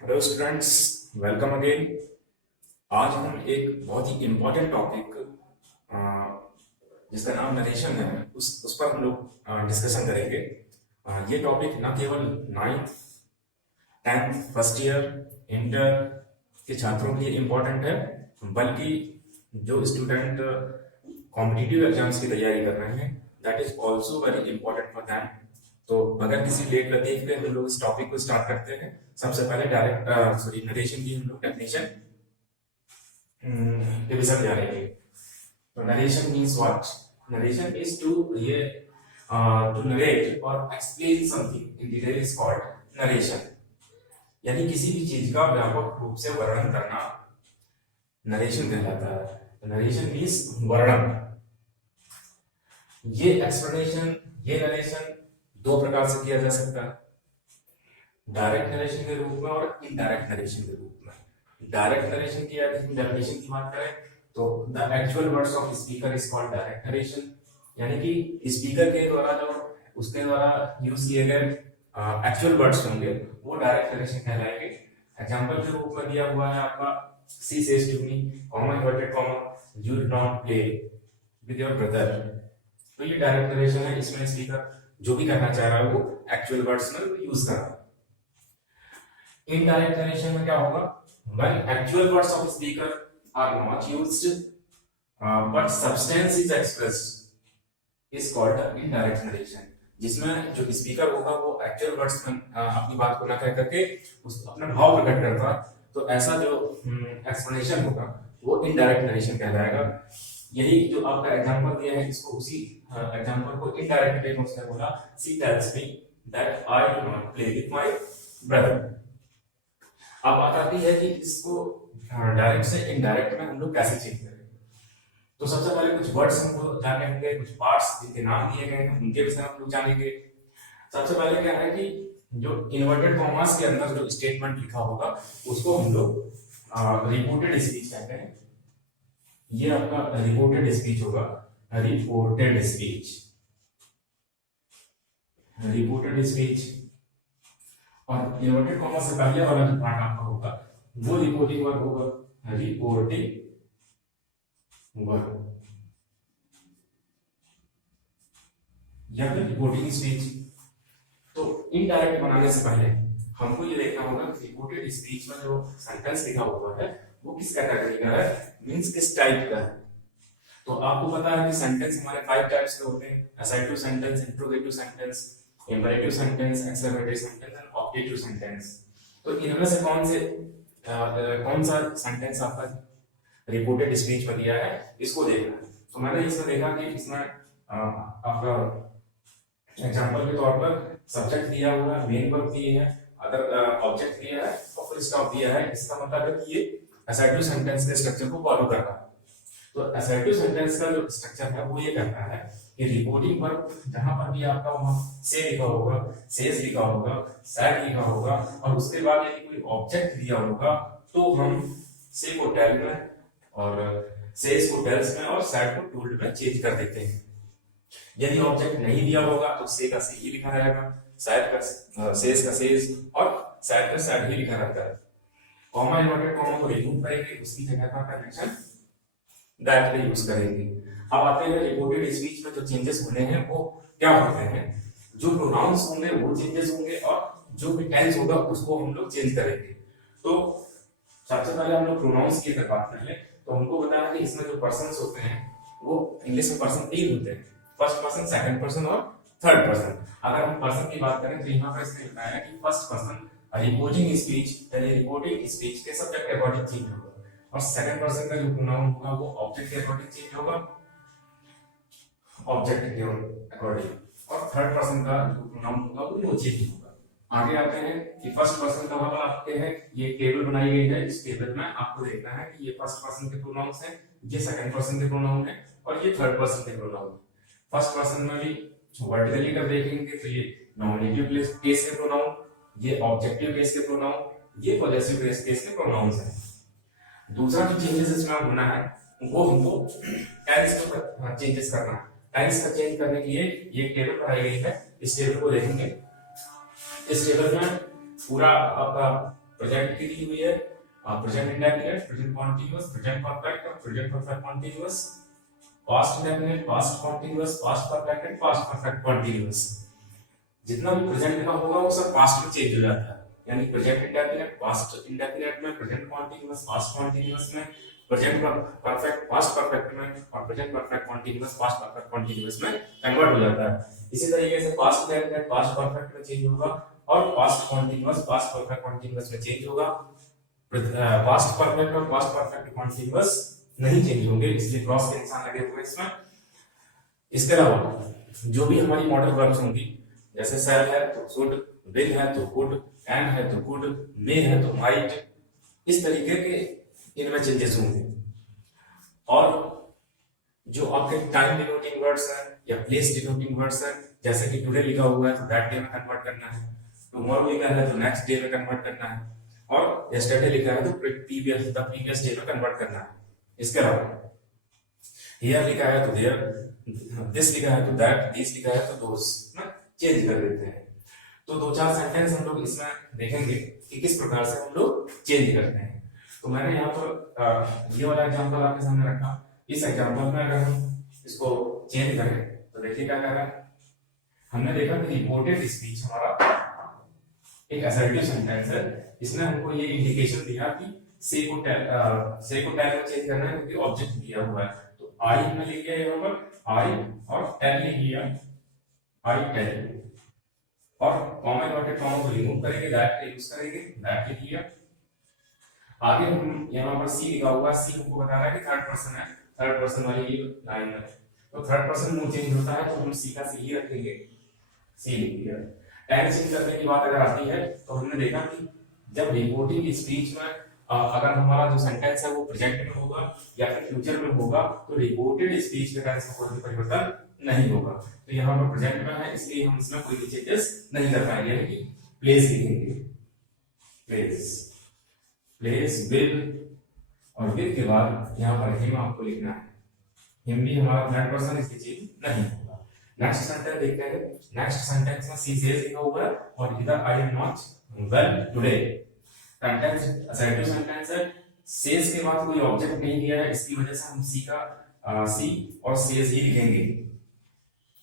Hello students, welcome again. आज हम एक बहुत ही इम्पोर्टेंट टॉपिक जिसका नाम नरेशन है उस पर हम लोग डिस्कशन करेंगे। ये टॉपिक न केवल ninth, tenth, first year, inter के छात्रों के लिए इम्पोर्टेंट है, बल्कि जो स्टूडेंट कॉम्पिटिटिव एग्जाम्स की तैयारी कर रहे हैं, that is also very important for them. तो बगैर किसी लेट लतीफ के हम लोग इस टॉपिक को स्टार्ट करते हैं। सबसे पहले डायरेक्ट नरेशन की हम लोग डेफिनेशन रिवीजन जानेंगे। तो narration means what? Narration is to narrate और explain something in detail is called narration. यानी किसी भी चीज का व्यापक रूप से वर्णन करना नरेशन कहलाता है। तो नरेशन मींस वर्णन। ये एक्सप्लेनेशन, ये नरेशन दो प्रकार से किया जा सकता है, डायरेक्ट नरेशन के रूप में और इनडायरेक्ट नरेशन के रूप में। डायरेक्ट नरेशन की डेफिनेशन की बात करें तो the actual words of speaker is called direct narration. यानी कि स्पीकर के द्वारा जो उसके द्वारा यूज किए गए एक्चुअल वर्ड्स होंगे वो डायरेक्ट नरेशन कहलाएंगे। एग्जांपल के रूप में दिया हुआ है आपका she says to me, comma inverted comma, you did not play with your brother. तो ये डायरेक्ट नरेशन है, इसमें स्पीकर जो भी कहना चाह रहा है वो एक्चुअल वर्ड्स में यूज कर रहा है। इनडायरेक्ट नरेशन में क्या होगा? when actual words of speaker are not used but substance is expressed is called indirect narration। जिसमें जो स्पीकर होगा वो एक्चुअल वर्ड्स में अपनी बात को ना कह करके उस अपना भाव प्रकट करता, तो ऐसा जो एक्सप्लेनेशन होगा वो इनडायरेक्ट नरेशन कहलाएगा। यही जो आपका एग्जांपल दिया है, इसको उसी एग्जांपल को इनडायरेक्ट वे में उसने बोला, she tells me that I do not play with my brother. अब बात आती है कि इसको डायरेक्ट से इनडायरेक्ट में हम लोग कैसे चेंज करें। तो सबसे पहले कुछ वर्ड्स हमको जानने होंगे, कुछ पार्ट्स जिनके नाम दिए गए हैं उनके विषय में हम लोग जानेंगे। सबसे पहले क्या है कि जो इन्वर्टेड कॉमास के अंदर जो स्टेटमेंट लिखा होगा उसको हम लोग रिपोर्टेड स्पीच कहते हैं। ये आपका रिपोर्टेड स्पीच होगा, रिपोर्टेड स्पीच, रिपोर्टेड स्पीच। और इन्वर्टेड कॉमा से पहले वाला जो पार्ट आपका होगा वो रिपोर्टिंग वर्ब होगा, रिपोर्टिंग वर्ब या फिर रिपोर्टिंग स्पीच। तो इनडायरेक्ट बनाने से पहले हमको ये देखना होगा कि रिपोर्टेड स्पीच में जो सेंटेंस लिखा हुआ है वो किस कैटेगरी का है, मींस किस टाइप का है। तो आपको पता है कि सेंटेंस हमारे 5 टाइप्स के होते हैं, assertive sentence, interrogative sentence, imperative sentence, exclamatory sentence and objective sentence. तो इनमें से कौन सा सेंटेंस आपका रिपोर्टेड स्पीच में दिया है इसको देखना है। तो मैंने इसमें देखा कि इसमें आपका एग्जांपल के तौर पर सब्जेक्ट दिया हुआ है, मेन वर्ब दिए है, अदर ऑब्जेक्ट दिया है और फुल स्टॉप दिया है। इसका मतलब है कि ये असर्टिव सेंटेंस के स्ट्रक्चर को फॉलो कर रहा है। तो असर्टिव सेंटेंस का जो स्ट्रक्चर है वो ये कहता है कि रिपोर्टिंग वर्ब जहां पर भी आपका वहां से लिखा होगा, सेज लिखा होगा, सैड लिखा होगा और उसके बाद यदि कोई ऑब्जेक्ट दिया होगा तो हम से को टेल में और सेज को टेल्स में और सैड को टूल्ड में चेंज कर देते हैं। यदि ऑब्जेक्ट नहीं दिया होगा तो से का से ही लिखा रहेगा, सैड का सेज का सेज और सैड का सैड ही लिखा रहता है। कॉमा इन्वर्टेड कॉमा को रिमूव करेंगे, उसकी जगह पर कनेक्शन दैट पे यूज करेंगे। अब आते हैं रिपोर्टेड स्पीच में जो चेंजेस होने हैं वो क्या होते हैं। जो प्रोनाउंस होंगे वो चेंजेस होंगे और जो भी टेंस होगा उसको हम लोग चेंज करेंगे। तो सबसे पहले हम लोग प्रोनाउंस की अगर बात कर ले तो हमको बताया कि इसमें जो पर्सन्स होते हैं वो इंग्लिश में पर्सन 3 होते हैं, फर्स्ट पर्सन, सेकंड पर्सन और थर्ड पर्सन। अगर हम पर्सन की बात करें तो यहाँ पर इसने बताया कि फर्स्ट पर्सन रिपोर्टिंग स्पीच, यानी रिपोर्टिंग स्पीच के सब्जेक्ट के अकॉर्डिंग चेंज होगा और सेकंड पर्सन का जो प्रोनाउन होगा वो ऑब्जेक्ट के अकॉर्डिंग चेंज होगा, ऑब्जेक्ट के अकॉर्डिंग, और थर्ड पर्सन का जो प्रोनाउन होगा वो नो चेंज होगा। आगे आते हैं कि फर्स्ट पर्सन का वाला आपके है, ये टेबल बनाई गई है, इस टेबल में आपको देखना है कि ये फर्स्ट पर्सन के प्रोनाउंस हैं, ये सेकंड पर्सन के प्रोनाउन है और ये थर्ड पर्सन के प्रोनाउन है। फर्स्ट पर्सन में भी वर्टिकली कर देखेंगे तो ये नॉमिनेटिव केस के प्रोनाउन, ये ऑब्जेक्टिव केस के प्रोनाउन, ये पॉजेसिव केस के प्रोनाउंस हैं। दूसरा जो चेंजेस इसमें होना है वो हमको टेंस का चेंजेस करना है। टेंस का चेंज करने के लिए ये टेबल बनाई गई है, इस टेबल को देखेंगे। इस टेबल में पूरा आपका प्रेजेंट की दी हुई है, present indefinite, present continuous, present perfect और present perfect continuous, past indefinite, past continuous, past perfect and past perfect continuous. जितना भी प्रेजेंट लिखा होगा वो सब पास्ट में चेंज हो जाता है, यानी प्रेजेंट इंडेफिनिट पास्ट इंडेफिनिट में, प्रेजेंट कॉन्टिन्यूअस पास्ट कॉन्टिन्यूअस में, प्रेजेंट परफेक्ट पास्ट परफेक्ट में और present perfect continuous past perfect continuous में कन्वर्ट हो जाता है। इसी तरीके से पास्ट इंडेफिनिट पास्ट परफेक्ट में चेंज होगा और past continuous past perfect continuous में चेंज होगा। पास्ट परफेक्ट और पास्ट परफेक्ट कॉन्टिन्यूअस नहीं चेंज होंगे, इसलिए क्रॉस के निशान लगे हुए इसमें। इसके अलावा जो भी हमारी मॉडल वर्ब्स होंगी, जैसे सेल है तो शुड, विल है तो कुड, कैन है तो कुड, मे है तो माइट, इस तरीके के इनमें चेंजेस होंगे। और जो आपके टाइम डिनोटिंग वर्ड्स हैं या प्लेस डिनोटिंग वर्ड्स हैं, जैसे कि टुडे लिखा हुआ है तो दैट डे में कन्वर्ट करना है, टुमारो लिखा है तो नेक्स्ट डे में कन्वर्ट करना है, और यस्टरडे लिखा है तो प्रीवियस डे में कन्वर्ट करना है। इसके अलावा हियर लिखा है तो देयर, दिस लिखा है तो दैट, दिस लिखा है तो दोस, चेंज कर देते हैं। तो दो चार सेंटेंस हम लोग इसमें देखेंगे कि किस प्रकार से हम लोग चेंज करते हैं। तो मैंने यहाँ पर ये वाला एग्जांपल आपके सामने रखा। इस एग्जांपल में अगर हम इसको चेंज करें तो देखिए क्या कर रहा है। हमने देखा कि रिपोर्टेड स्पीच हमारा एक असर्टिव सेंटेंस है, इसने हमको ये इंडिकेशन दिया कि से को टेल में चेंज करना है क्योंकि ऑब्जेक्ट दिया हुआ है। तो आई हमने लिख लिया यहाँ पर आई और टेल लिख लिया, आई टेल, और कॉमा इन्वर्टेड कॉमा को रिमूव करेंगे, दैट का यूज करेंगे, दैट लिख लिया। आगे हम यहाँ पर सी लिखा हुआ, सी हमको बता रहा है कि थर्ड पर्सन है, थर्ड पर्सन वाली ये लाइन है, तो थर्ड पर्सन मूड चेंज होता है तो हम सी का सी ही रखेंगे, सी लिख लिया। टेंस चेंज करने की बात अगर आती है तो हमने देखा कि जब रिपोर्टिंग स्पीच में अगर हमारा जो सेंटेंस है वो प्रेजेंट में होगा या फिर फ्यूचर में होगा तो रिपोर्टेड स्पीच के टेंस में कोई परिवर्तन नहीं होगा। तो यहाँ पर प्रेजेंट में है इसलिए हम इसमें कोई चेंजेस नहीं कर पाएंगे, यानी कि प्लेस लिखेंगे, प्लेस, प्लेस, विल, और विल के बाद यहाँ पर हिम आपको लिखना है, हिम भी हमारा थर्ड पर्सन इसकी चेंज नहीं होगा। नेक्स्ट सेंटेंस देखते हैं। नेक्स्ट सेंटेंस में सी सेज लिखा हुआ है और इधर I am not well today. Sentence assertive sentence है, सेज के बाद कोई ऑब्जेक्ट नहीं दिया है, इसकी वजह से हम सी का सी और सेज ही लिखेंगे,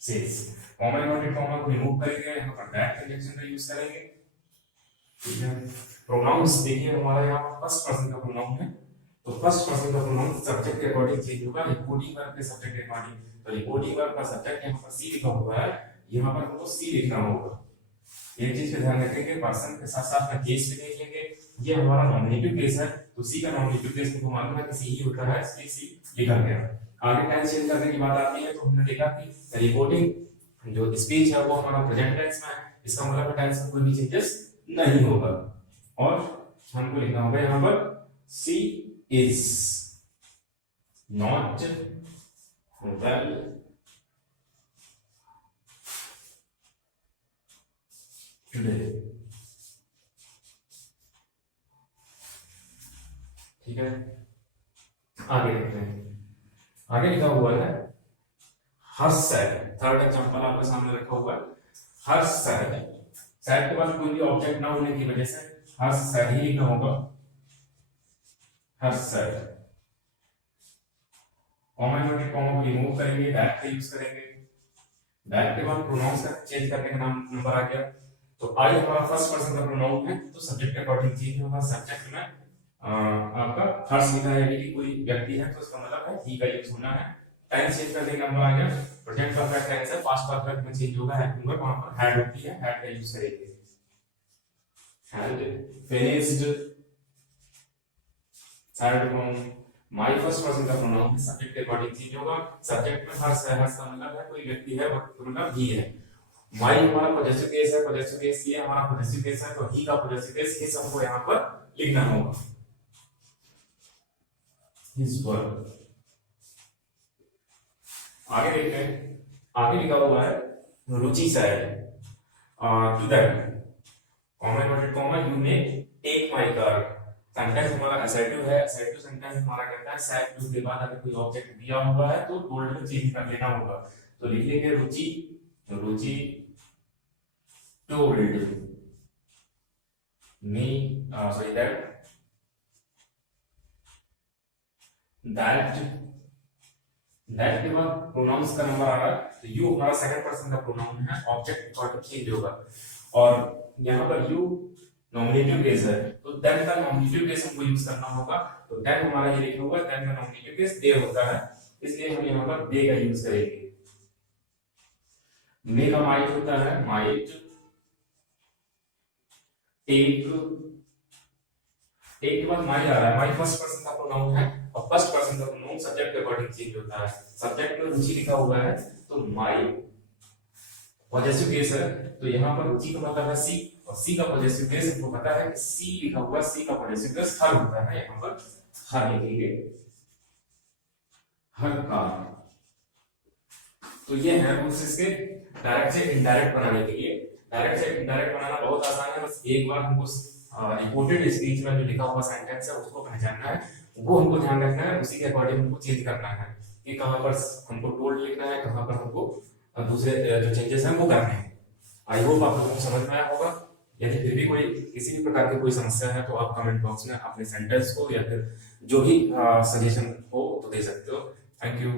सेज। कॉमा इन्वर्टेड कॉमा को रिमूव करेंगे, यहाँ पर दैट कंजंक्शन का यूज करेंगे, ठीक है। प्रोनाउंस देखिए हमारा यहाँ पर फर्स्ट पर्सन का प्रोनाउन है, तो फर्स्ट पर्सन का प्रोनाउन सब्जेक्ट के अकॉर्डिंग चेंज होगा, रिपोर्टिंग वर्ब के सब्जेक्ट के अकॉर्डिंग। तो रिपोर्टिंग वर्ब का सब्जेक्ट यहाँ पर सी लिखा हुआ है, यहाँ पर हमको सी लिखना होगा। एक चीज पे ध्यान रखेंगे, पर्सन के साथ साथ में केस भी देख लेंगे। ये हमारा नॉमिनेटिव केस है तो सी का नॉमिनेटिव केस को मालूम है कि सी ही होता है, इसलिए सी लिखा गया। आगे टेंस चेंज करने की बात आती है तो हमने देखा कि रिपोर्टिंग जो स्पीच है वो हमारा प्रेजेंट टेंस में है, इसका मतलब टेंस में कोई भी चेंजेस नहीं होगा। और हमको लिखना होगा यहाँ पर सी इज नॉट वेल टुडे, ठीक है। आगे देखते हैं, आगे लिखा हुआ है हर सैड, थर्ड एग्जांपल आपके सामने रखा हुआ है, हर सैड, सैड के बाद कोई भी ऑब्जेक्ट ना होने की वजह से हर सैड ही लिखना होगा, हर सैड। कॉमा इन्वर्टेड कॉमा को रिमूव करेंगे, दैट का यूज करेंगे, दैट के बाद प्रोनाउंस का चेंज करने का नाम नंबर आ गया। तो आई हमारा फर्स्ट पर्सन का प्रोनाउन है तो सब्जेक्ट के अकॉर्डिंग चेंज होगा, सब्जेक्ट में आपका हर्ष लिखा है यानी कि कोई व्यक्ति है तो इसका मतलब है ही का यूज होना है। टेंस चेंज करने का नंबर आ गया, प्रेजेंट परफेक्ट टेंस है, पास्ट परफेक्ट में चेंज होगा, हैड होगा, वहां पर हैड होती है, हैड का यूज करेंगे, had finished. Third form my first person का प्रोनाउन है, सब्जेक्ट के अकॉर्डिंग चेंज होगा, सब्जेक्ट में हर्ष है, हर्ष का मतलब है कोई व्यक्ति है, मतलब ही है। माय हमारा पॉजेसिव केस है, पॉजेसिव केस ये हमारा पॉजेसिव केस है, तो ही का पॉजेसिव केस इस हमको यहाँ पर लिखना होगा, हिज वर्क। आगे देखते हैं, आगे लिखा हुआ है Ruchi said to that, comma inverted comma, you may take my car. Sentence हमारा असर्टिव है, असर्टिव सेंटेंस हमारा कहता है सैड टू के बाद अगर कोई ऑब्जेक्ट दिया हुआ है तो टोल्ड में चेंज कर लेना होगा। तो लिख लेंगे रुचि, रुचि टोल्ड, me sorry that के बाद प्रोनाउंस का नंबर आ रहा है, तो यू हमारा सेकंड पर्सन का प्रोनाउन है, ऑब्जेक्ट अकॉर्डिंग चेंज होगा। और यहाँ पर यू नॉमिनेटिव केस है, तो देन का नॉमिनेटिव केस हमको यूज करना होगा। तो देन हमारा ये लिखा होगा, देन का नॉमिनेटिव केस दे होता है, इसलिए हम यहाँ पर दे का यूज करेंगे। मे का माइट होता है, माइट, टेक के बाद माइट आ रहा है, माइट फर्स्ट पर्सन का प्रोनाउन है, और फर्स्ट पर्सन का प्रोनाउन सब्जेक्ट के अकॉर्डिंग चेंज होता है। सब्जेक्ट में रुचि लिखा हुआ है, तो माई पॉजेसिव केस है, तो यहाँ पर रुचि का मतलब है सी, और सी का पॉजेसिव केस हमको पता है कि सी लिखा हुआ है, सी का पॉजेसिव केस हर होता है, यहाँ पर हर लिखेंगे, हर का। तो ये है रूल्स इसके डायरेक्ट से इनडायरेक्ट बनाने के लिए। डायरेक्ट से इनडायरेक्ट बनाना बहुत आसान है, बस एक बार हमको इंपोर्टेड स्पीच में जो लिखा हुआ सेंटेंस है उसको पहचानना है, वो हमको ध्यान रखना है, उसी के अकॉर्डिंग हमको चेंज करना है कि कहाँ पर हमको टोल्ड लिखना है, कहाँ पर हमको दूसरे जो चेंजेस हैं वो करने हैं। आई होप आप लोगों को समझ में आया होगा। यदि फिर भी कोई किसी भी प्रकार की कोई समस्या है तो आप कमेंट बॉक्स में अपने सेंटेंस को या फिर जो भी सजेशन हो तो दे सकते हो। Thank you.